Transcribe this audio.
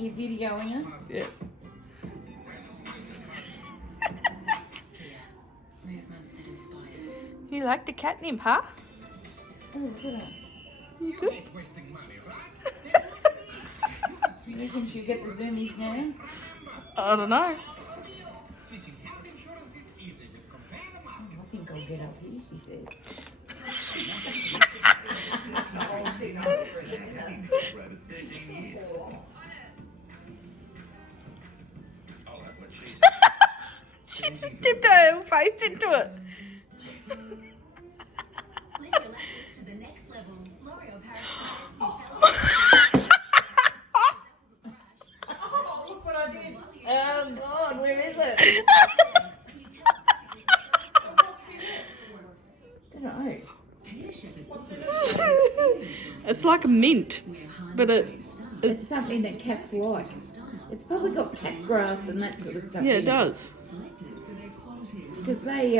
You videoing it? Yeah. You like the catnip, huh? Oh, look at that. You good? You reckon she'll get the zoomies now? I don't know. I think I'll get up here, she says. She just dipped her face into it. Look what I did. Oh, God, where is it? I don't know. It's like a mint, but It's something that cats like. It's probably got cat grass and that sort of stuff. yeah, in it does. Because they